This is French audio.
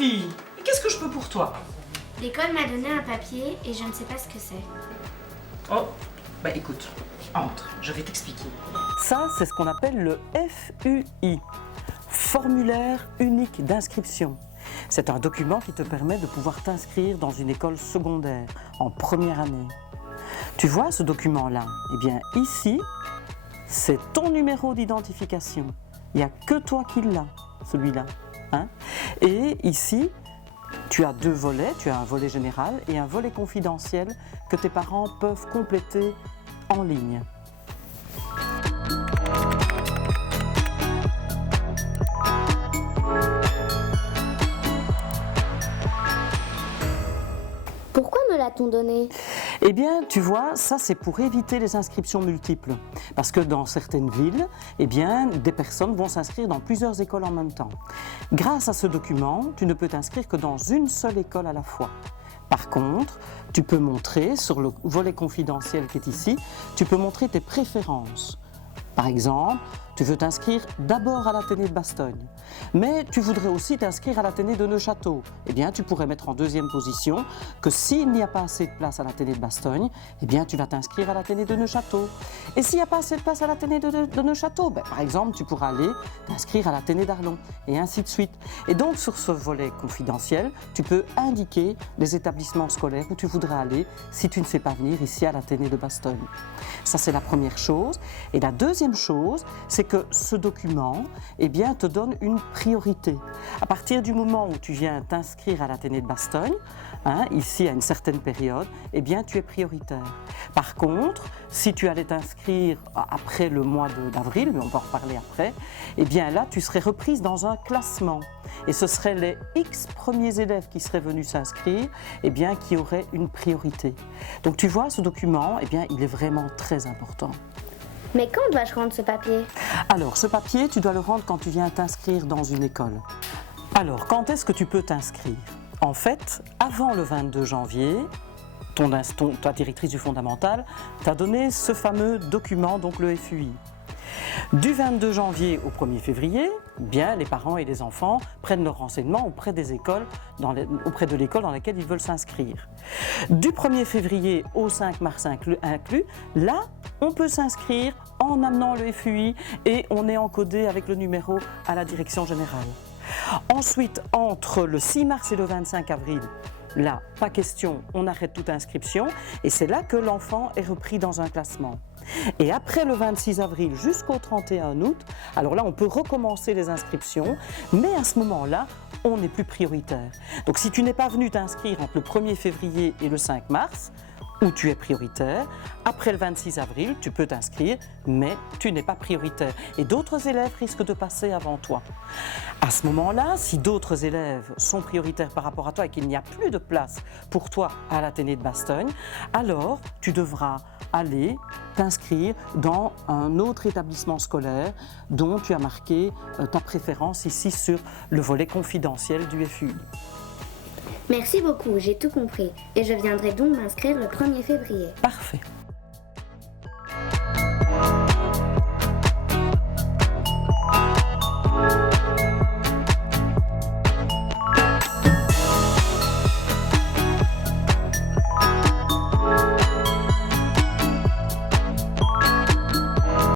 fille, qu'est-ce que je peux pour toi? L'école m'a donné un papier et je ne sais pas ce que c'est. Oh, bah écoute, entre, je vais t'expliquer. Ça, c'est ce qu'on appelle le FUI, Formulaire unique d'inscription. C'est un document qui te permet de pouvoir t'inscrire dans une école secondaire en première année. Tu vois ce document-là? Eh bien, ici, c'est ton numéro d'identification. Il n'y a que toi qui l'as, celui-là. Hein? Et ici, tu as deux volets. Tu as un volet général et un volet confidentiel que tes parents peuvent compléter en ligne. Pourquoi me l'a-t-on donné? Eh bien, tu vois, ça c'est pour éviter les inscriptions multiples. Parce que dans certaines villes, eh bien, des personnes vont s'inscrire dans plusieurs écoles en même temps. Grâce à ce document, tu ne peux t'inscrire que dans une seule école à la fois. Par contre, tu peux montrer, sur le volet confidentiel qui est ici, tu peux montrer tes préférences. Par exemple, tu veux t'inscrire d'abord à l'Athénée de Bastogne, mais tu voudrais aussi t'inscrire à l'Athénée de Neufchâteau. Eh bien, tu pourrais mettre en deuxième position que s'il n'y a pas assez de place à l'Athénée de Bastogne, eh bien, tu vas t'inscrire à l'Athénée de Neufchâteau. Et s'il n'y a pas assez de place à l'Athénée de Neufchâteau, par exemple, tu pourras aller t'inscrire à l'Athénée d'Arlon, et ainsi de suite. Et donc, sur ce volet confidentiel, tu peux indiquer les établissements scolaires où tu voudrais aller si tu ne sais pas venir ici à l'Athénée de Bastogne. Ça, c'est la première chose. Et la deuxième chose, c'est que ce document, eh bien, te donne une priorité. À partir du moment où tu viens t'inscrire à l'Athénée de Bastogne, hein, ici à une certaine période, eh bien, tu es prioritaire. Par contre, si tu allais t'inscrire après le mois d'avril, mais on va en reparler après, eh bien là, tu serais reprise dans un classement. Et ce seraient les X premiers élèves qui seraient venus s'inscrire, eh bien, qui auraient une priorité. Donc tu vois, ce document, eh bien, il est vraiment très important. Mais quand dois-je rendre ce papier? Alors, ce papier, tu dois le rendre quand tu viens t'inscrire dans une école. Alors, quand est-ce que tu peux t'inscrire? En fait, avant le 22 janvier, ta directrice du fondamental t'a donné ce fameux document, donc le FUI. Du 22 janvier au 1er février, bien, les parents et les enfants prennent leurs renseignements auprès des écoles, auprès de l'école dans laquelle ils veulent s'inscrire. Du 1er février au 5 mars inclus, là, on peut s'inscrire en amenant le FUI et on est encodé avec le numéro à la direction générale. Ensuite, entre le 6 mars et le 25 avril, là, pas question, on arrête toute inscription et c'est là que l'enfant est repris dans un classement. Et après le 26 avril jusqu'au 31 août, alors là on peut recommencer les inscriptions, mais à ce moment-là, on n'est plus prioritaire. Donc si tu n'es pas venu t'inscrire entre le 1er février et le 5 mars, où tu es prioritaire, après le 26 avril, tu peux t'inscrire, mais tu n'es pas prioritaire. Et d'autres élèves risquent de passer avant toi. À ce moment-là, si d'autres élèves sont prioritaires par rapport à toi et qu'il n'y a plus de place pour toi à l'Athénée de Bastogne, alors tu devras aller t'inscrire dans un autre établissement scolaire dont tu as marqué ta préférence ici sur le volet confidentiel du FUI. Merci beaucoup, j'ai tout compris. Et je viendrai donc m'inscrire le 1er février. Parfait.